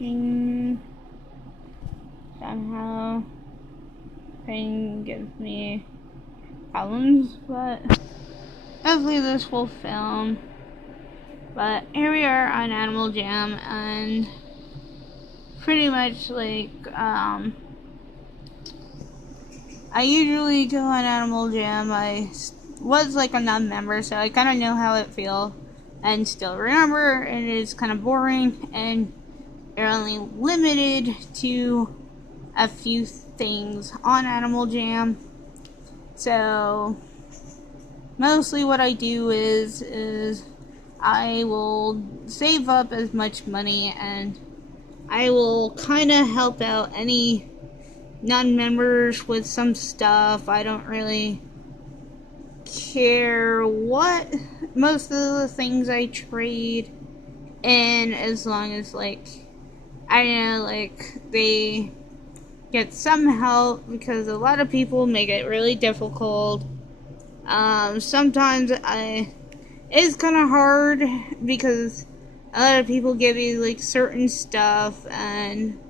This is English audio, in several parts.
glitching somehow. Thing gives me problems, but hopefully this will film. But here we are on Animal Jam, and pretty much like I usually go on Animal Jam. I was like a non-member, so I kind of know how it feels, and still remember it is kind of boring, and you're only limited to a few things on Animal Jam. So mostly what I do is I will save up as much money, and I will kind of help out any non-members with some stuff. I don't really care what most of the things I trade in, as long as like I know like they get some help, because a lot of people make it really difficult. Sometimes it's kind of hard because a lot of people give you like certain stuff, and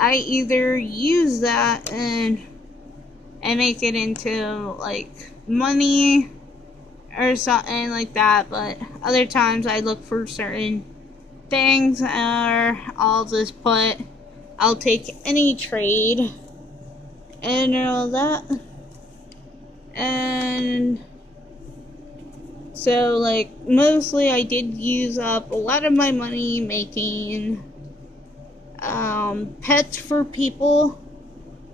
I either use that and make it into like money or something like that, but other times I look for certain things, or I'll take any trade and all that. And so like mostly I did use up a lot of my money making pets for people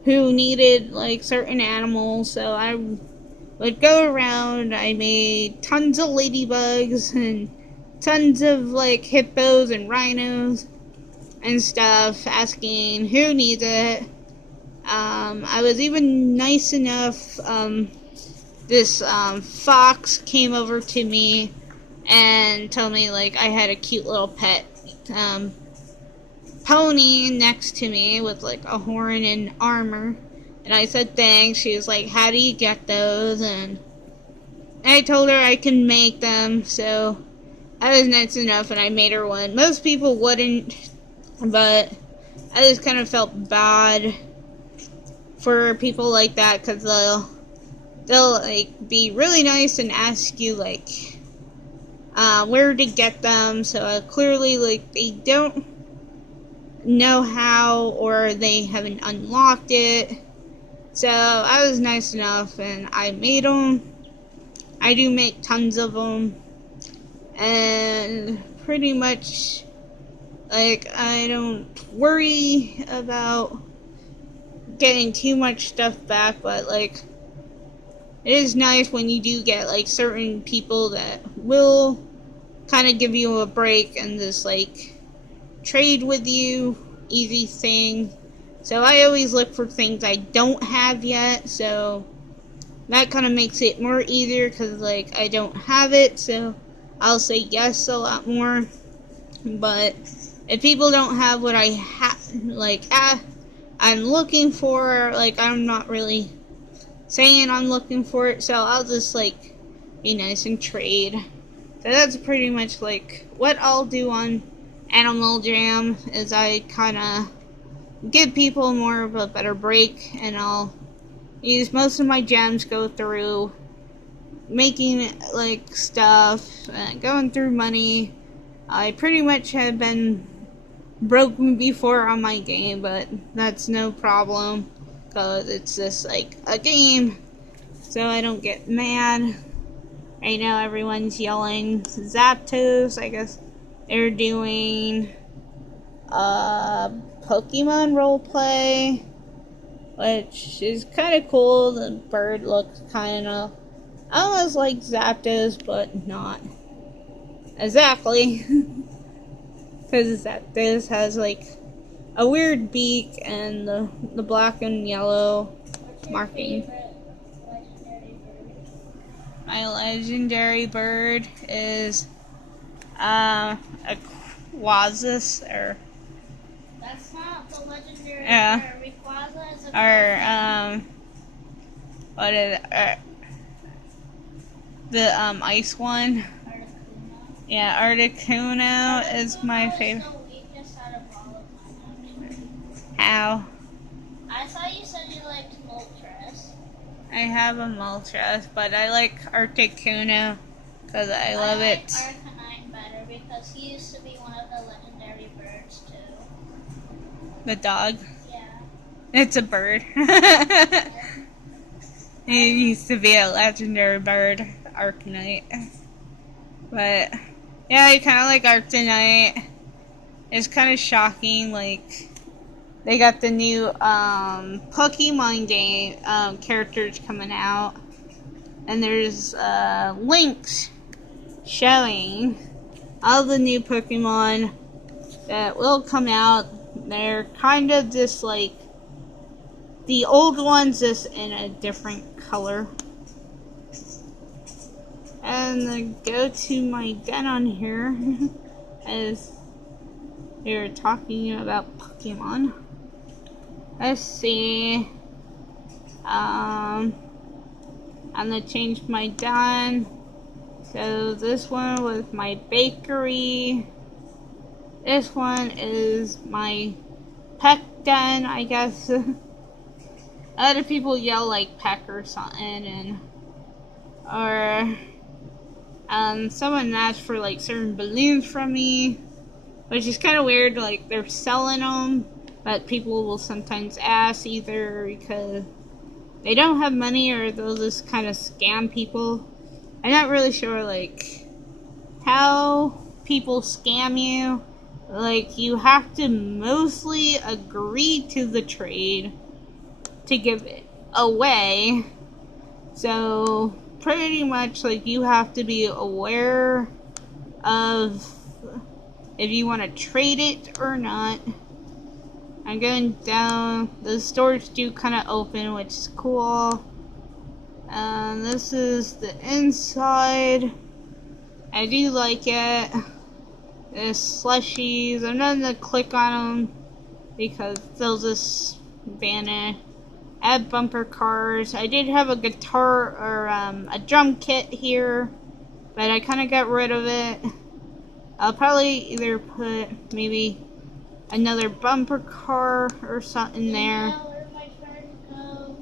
who needed like certain animals. So I would go around, I made tons of ladybugs and tons of like hippos and rhinos and stuff, asking who needs it. I was even nice enough, this fox came over to me and told me like I had a cute little pet pony next to me with like a horn and armor, and I said thanks. She was like, how do you get those? And I told her I can make them, so I was nice enough and I made her one. Most people wouldn't, but I just kind of felt bad for people like that, because they'll like be really nice and ask you like where to get them. So clearly like they don't know how, or they haven't unlocked it. So I was nice enough and I made them. I do make tons of them, and pretty much like I don't worry about getting too much stuff back, but like it is nice when you do get like certain people that will kind of give you a break and just like trade with you, easy thing. So I always look for things I don't have yet, so that kind of makes it more easier, because like I don't have it, so I'll say yes a lot more. But if people don't have what I have, like I'm looking for, like I'm not really saying I'm looking for it, so I'll just like be nice and trade. So that's pretty much like what I'll do on Animal Jam, is I kind of give people more of a better break, and I'll use most of my gems go through making like stuff, going through money. I pretty much have been broken before on my game, but that's no problem, because it's just like a game, so I don't get mad. Right now everyone's yelling Zapdos. I guess they're doing Pokemon roleplay, which is kind of cool. The bird looks kind of almost like Zapdos, but not exactly. Because Zapdos has like a weird beak and the black and yellow marking. My legendary bird is a Quasis, or that's not the legendary yeah, bird. Rayquaza is a or what is it? The ice one. Articuno. Yeah, Articuno is my favorite. So weakness out of all of them. How? I thought you said you liked Moltres. I have a Moltres, but I like Articuno because I love like it. Arcanine better because he used to be one of the legendary birds too. The dog. Yeah. It's a bird. It used to be a legendary bird, Arcanite. But yeah, I kind of like Arcanite. It's kind of shocking, like they got the new Pokemon game characters coming out, and there's links showing all the new Pokemon that will come out. They're kind of just like the old ones, just in a different color. And then go to my den on here as we're talking about Pokemon. Let's see. I'm gonna change my den. So this one was my bakery. This one is my pet den, I guess. Other people yell like peck or something, or someone asked for like certain balloons from me, which is kind of weird. Like they're selling them, but people will sometimes ask either because they don't have money or they'll just kind of scam people. I'm not really sure like how people scam you. Like you have to mostly agree to the trade to give it away. So pretty much like you have to be aware of if you want to trade it or not. I'm going down. The stores do kind of open, which is cool. This is the inside. I do like it. There's slushies. I'm not going to click on them because they'll just vanish. Add bumper cars. I did have a guitar or a drum kit here, but I kind of got rid of it. I'll probably either put maybe another bumper car or something there. Now where'd my charger go?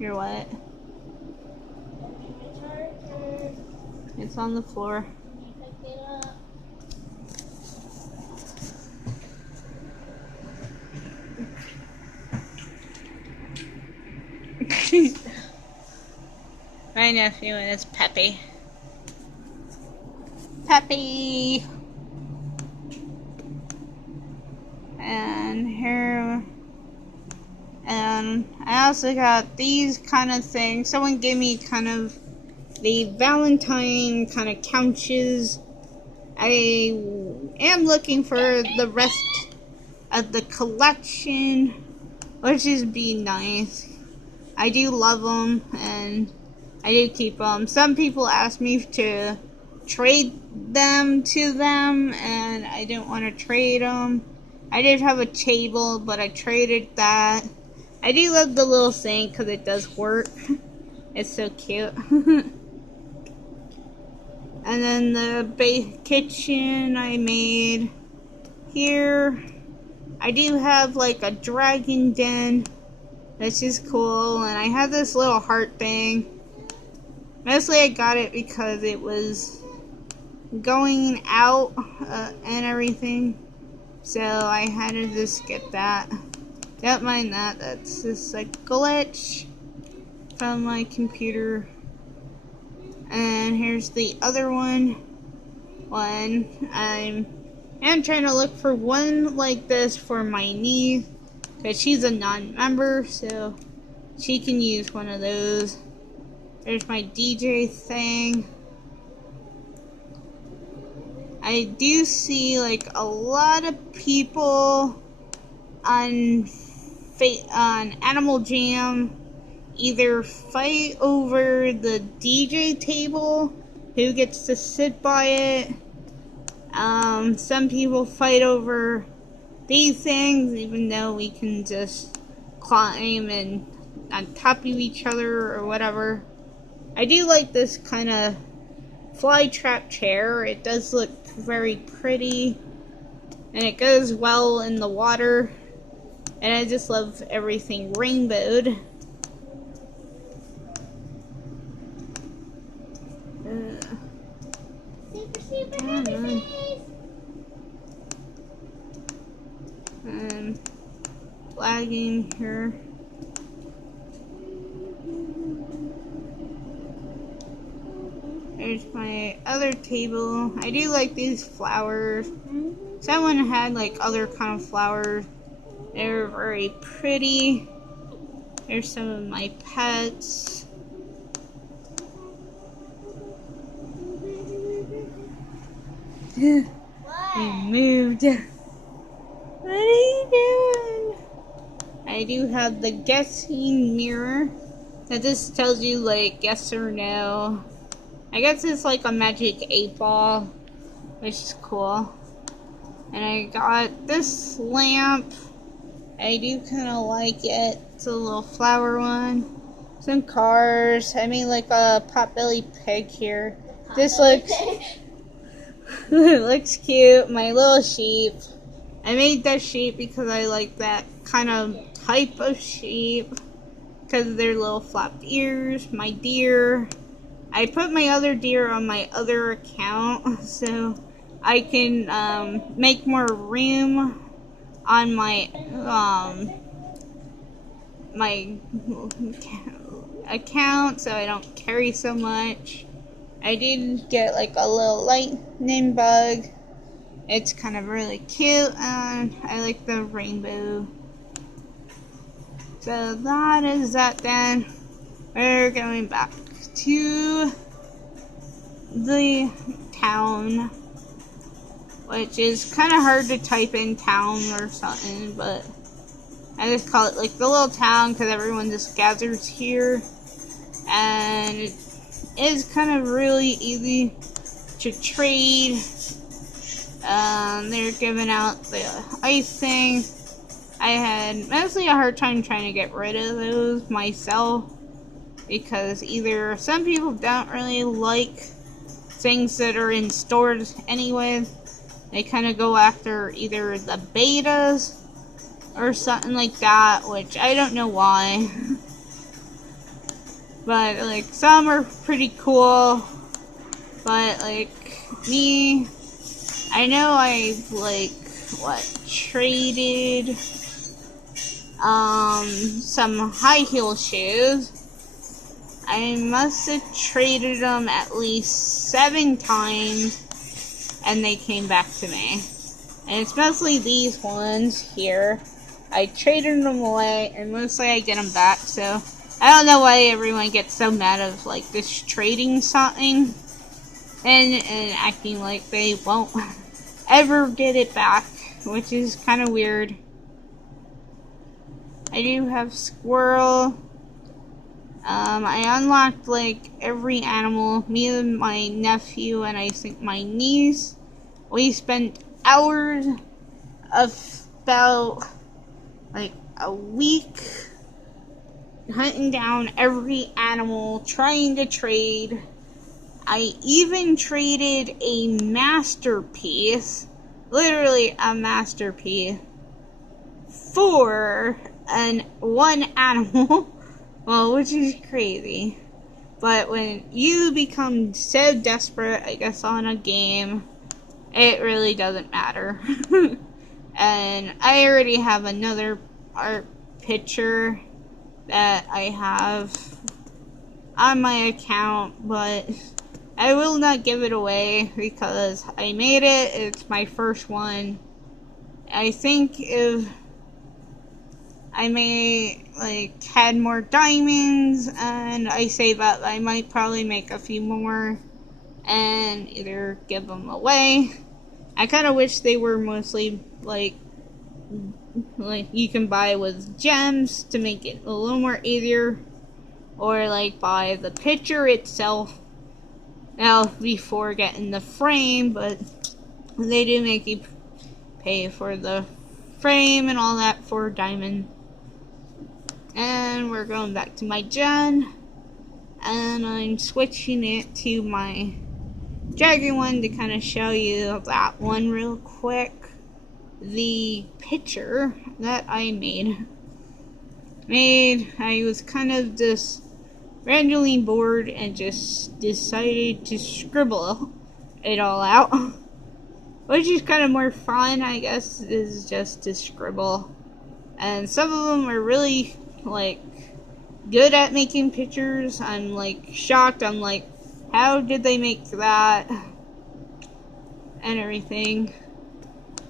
Your what? My charger. It's on the floor. Can you pick it up? My nephew and his Peppy. Peppy! And here. And I also got these kind of things. Someone gave me kind of the Valentine kind of couches. I am looking for the rest of the collection, which is be nice. I do love them, and I do keep them. Some people ask me to trade them to them, and I didn't want to trade them. I did have a table, but I traded that. I do love the little sink because it does work. It's so cute. And then the kitchen I made here. I do have like a dragon den. That's just cool. And I have this little heart thing. Mostly I got it because it was going out and everything. So I had to just get that. Don't mind that. That's just a glitch from my computer. And here's the other one. I'm trying to look for one like this for my niece, because she's a non-member, so she can use one of those. There's my DJ thing. I do see like a lot of people on Animal Jam either fight over the DJ table, who gets to sit by it. Some people fight over these things, even though we can just climb and on top of each other or whatever. I do like this kind of fly trap chair. It does look very pretty, and it goes well in the water. And I just love everything rainbowed. Super happy face. Lagging here. There's my other table. I do like these flowers. Someone had like other kind of flowers. They're very pretty. There's some of my pets. We moved. What are you doing? I do have the guessing mirror. That just tells you like yes or no. I guess it's like a magic 8-ball, which is cool. And I got this lamp. I do kind of like it. It's a little flower one. Some cars. I made like a potbelly pig here. This looks looks cute. My little sheep. I made that sheep because I like that kind of type of sheep. Because of their little flopped ears. My deer. I put my other deer on my other account so I can make more room on my my account so I don't carry so much. I did get like a little lightning bug. It's kind of really cute and I like the rainbow. So that is that then. We're going back to the town, which is kind of hard to type in town or something, but I just call it like the little town because everyone just gathers here, and it is kind of really easy to trade. They're giving out the ice thing. I had mostly a hard time trying to get rid of those myself because either some people don't really like things that are in stores anyway. They kind of go after either the betas or something like that, which I don't know why. But like some are pretty cool, but like me, I know I've like traded some high heel shoes. I must have traded them at least 7 times and they came back to me. And it's mostly these ones here. I traded them away and mostly I get them back, so I don't know why everyone gets so mad of like this trading something and acting like they won't ever get it back, which is kind of weird. I do have squirrel. I unlocked like every animal. Me and my nephew and I think my niece, we spent hours of about like a week hunting down every animal, trying to trade. I even traded a masterpiece, literally a masterpiece, for one animal. Well, which is crazy. But when you become so desperate, I guess, on a game, it really doesn't matter. And I already have another art picture that I have on my account, but I will not give it away because I made it. It's my first one. I think if I may like had more diamonds and I save up, I might probably make a few more and either give them away. I kind of wish they were mostly like you can buy with gems to make it a little more easier, or like buy the picture itself now before getting the frame, but they do make you pay for the frame and all that for diamond. And we're going back to my gen, and I'm switching it to my dragon one to kind of show you that one real quick. the picture that I made. I was kind of just randomly bored and just decided to scribble it all out. Which is kind of more fun, I guess, is just to scribble. And some of them are really, like, good at making pictures. I'm, like, shocked. I'm like, how did they make that? And everything.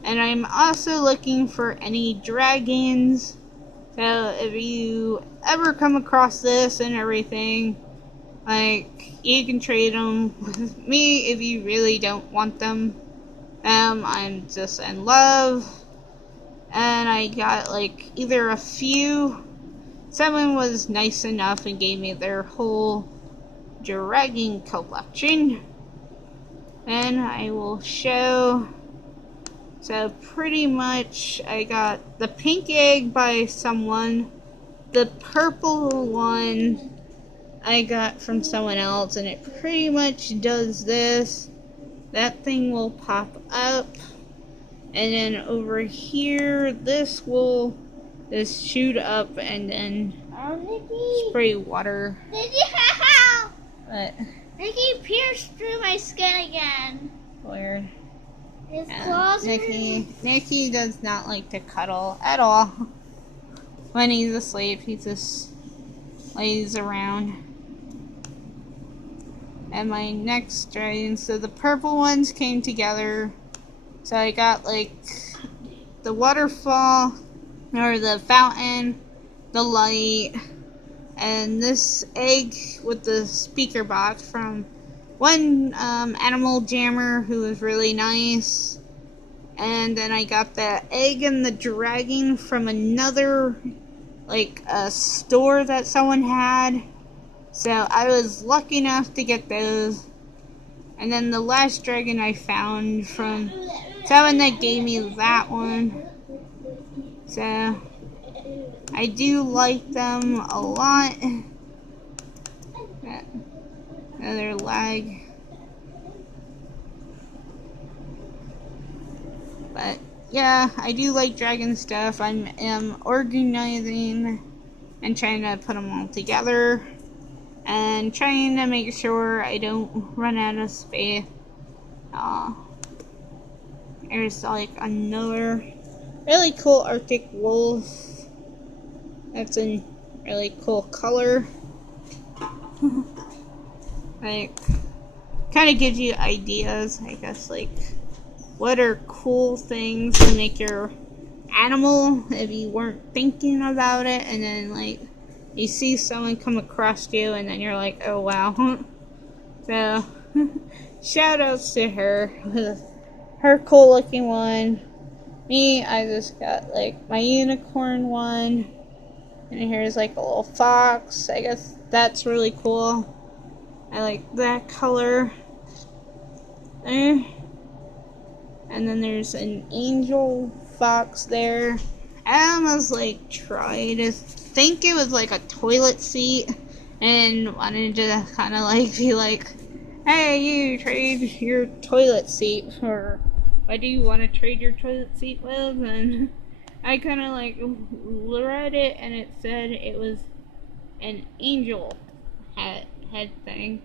And I'm also looking for any dragons. So if you ever come across this and everything, like, you can trade them with me if you really don't want them. I'm just in love. And I got, like, either a few. Someone was nice enough and gave me their whole dragon collection. And I will show. So pretty much I got the pink egg by someone. The purple one I got from someone else, and it pretty much does this. That thing will pop up, and then over here this will just shoot up and then spray water. But Nikki pierced through my skin again. weird. His claws Nikki does not like to cuddle at all. When he's asleep, he just lays around. And my next dragon, so the purple ones came together. So I got like the waterfall, or the fountain, the light, and this egg with the speaker box from one animal jammer who was really nice. And then I got the egg and the dragon from another, like, a store that someone had. So I was lucky enough to get those. And then the last dragon I found from someone that gave me that one. So I do like them a lot. Another lag. But yeah, I do like dragon stuff. I am organizing and trying to put them all together. And trying to make sure I don't run out of space. There's like another really cool Arctic wolf. That's a really cool color. Like, kind of gives you ideas, I guess, like, what are cool things to make your animal if you weren't thinking about it, and then, like, you see someone come across you, and then you're like, oh, wow. So, shout outs to her, with her cool looking one. Me, I just got, like, my unicorn one, and here's, like, a little fox. I guess that's really cool. I like that color there. And then there's an angel fox there. I almost like tried to think it was like a toilet seat and wanted to kind of like be like, hey, you trade your toilet seat for, what do you want to trade your toilet seat with? And I kind of like read it and it said it was an angel head thing.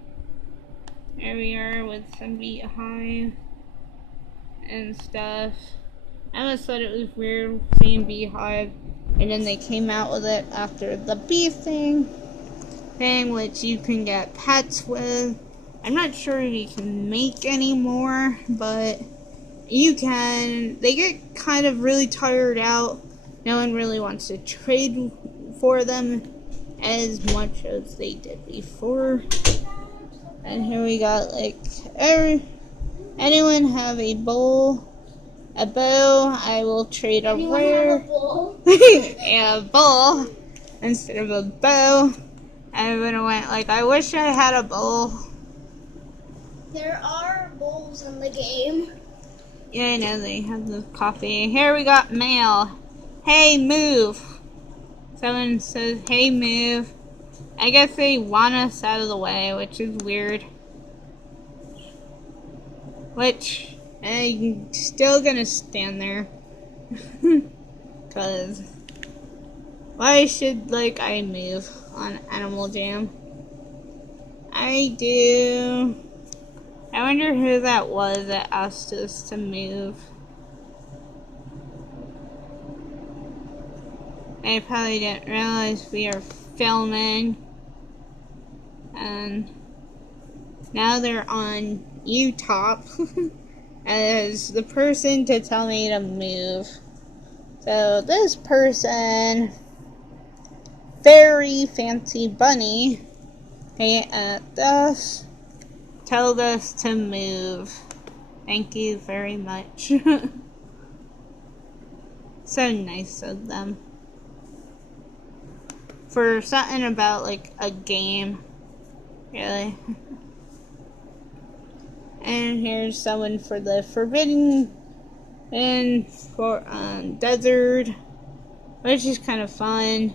There we are with some beehive and stuff. I almost thought it was weird seeing beehive, and then they came out with it after the bee thing, which you can get pets with. I'm not sure if you can make any more, but you can. They get kind of really tired out. No one really wants to trade for them as much as they did before. And here we got, like, anyone have a bow? A bow, I will trade a rare. Yeah, a bow instead of a bow. I would have went, like, I wish I had a bow. There are bowls in the game. Yeah, I know, they have the coffee. Here we got mail. Hey, move. Someone says, hey, move. I guess they want us out of the way, which is weird. Which, I'm still gonna stand there. Cause why should like I move on Animal Jam? I do. I wonder who that was that asked us to move. They probably didn't realize we are filming. And now they're on YouTube as the person to tell me to move. So this person, very fancy bunny, told us to move. Thank you very much. So nice of them. For something about like a game. Really. And here's someone for the Forbidden and for Desert, which is kind of fun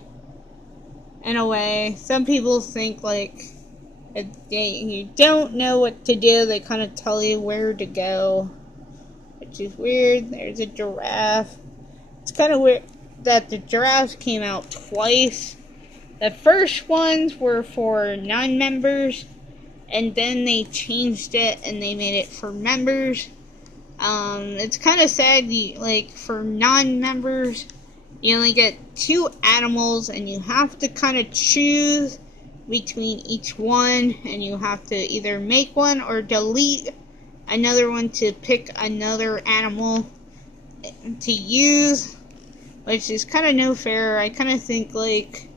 in a way. Some people think like if you don't know what to do, they kind of tell you where to go, which is weird. There's a giraffe. It's kind of weird that the giraffes came out twice. The first ones were for non-members, and then they changed it and they made it for members. It's kind of sad, like for non-members, you only get 2 animals and you have to kind of choose between each one, and you have to either make one or delete another one to pick another animal to use, which is kind of no fair. I kind of think like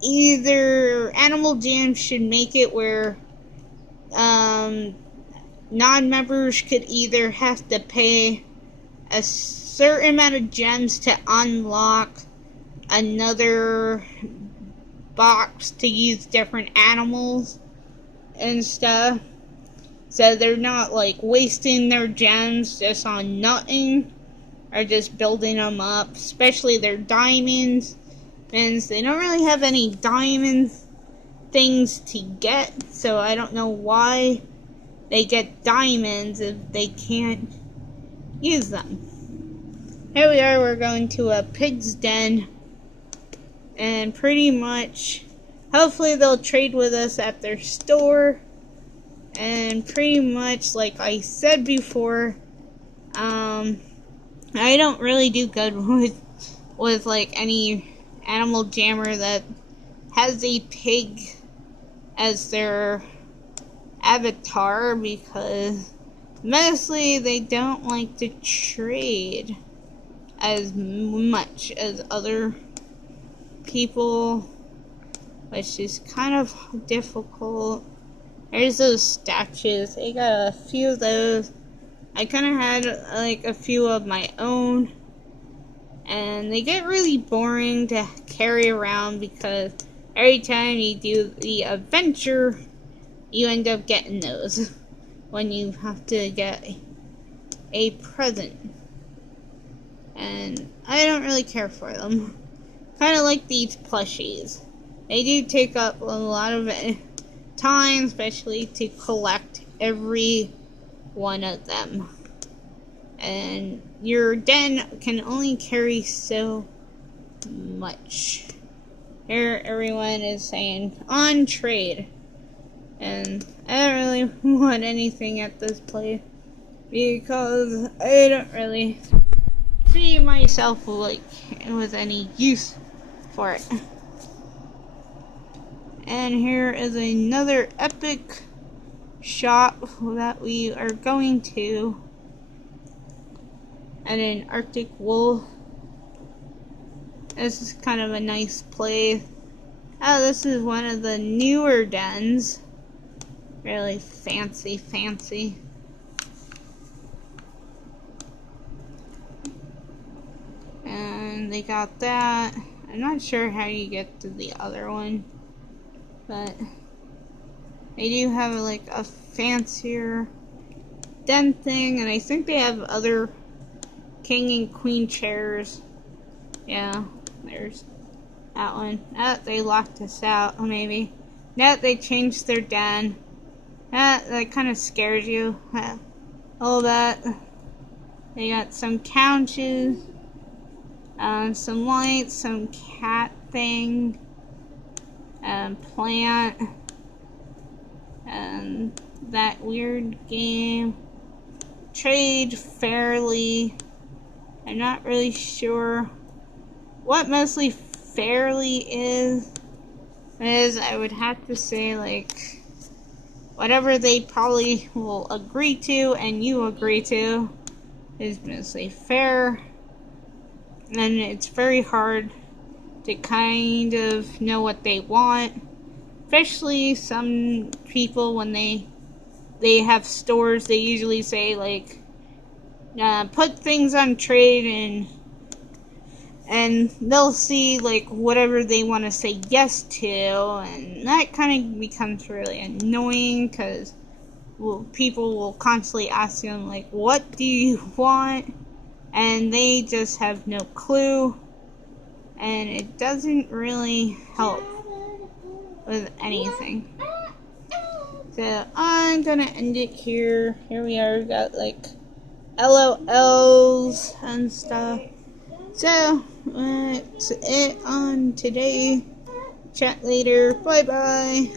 either Animal Jam should make it where non-members could either have to pay a certain amount of gems to unlock another box to use different animals and stuff, so they're not like wasting their gems just on nothing or just building them up, especially their diamonds. And they don't really have any diamond things to get, so I don't know why they get diamonds if they can't use them. Here we are, we're going to a pig's den, and pretty much, hopefully they'll trade with us at their store, and pretty much, like I said before, I don't really do good with like any Animal Jammer that has a pig as their avatar, because mostly they don't like to trade as much as other people, which is kind of difficult. There's those statues. They got a few of those. I kind of had like a few of my own, and they get really boring to carry around because every time you do the adventure, you end up getting those when you have to get a present. And I don't really care for them. Kind of like these plushies. They do take up a lot of time, especially to collect every one of them. And your den can only carry so much. Here everyone is saying on trade, and I don't really want anything at this place because I don't really see myself like with any use for it. And here is another epic shop that we are going to at an Arctic wool. This is kind of a nice place. Oh, this is one of the newer dens. Really fancy. And they got that. I'm not sure how you get to the other one, but they do have like a fancier den thing, and I think they have other king and queen chairs. Yeah, there's that one. Oh, they locked us out, maybe. No, they changed their den. That kind of scares you. All that. They got some couches. some lights, some cat thing, plant, and that weird game. Trade fairly. I'm not really sure what mostly fairly is. I would have to say, like, whatever they probably will agree to and you agree to is mostly fair. And it's very hard to kind of know what they want. Especially some people, when they have stores, they usually say, like, put things on trade, and they'll see, like, whatever they want to say yes to, and that kind of becomes really annoying, because people will constantly ask them, like, what do you want? And they just have no clue, and it doesn't really help with anything. So I'm gonna end it here. Here we are, we've got, like, LOLs and stuff. So, that's it on today. Chat later. Bye bye.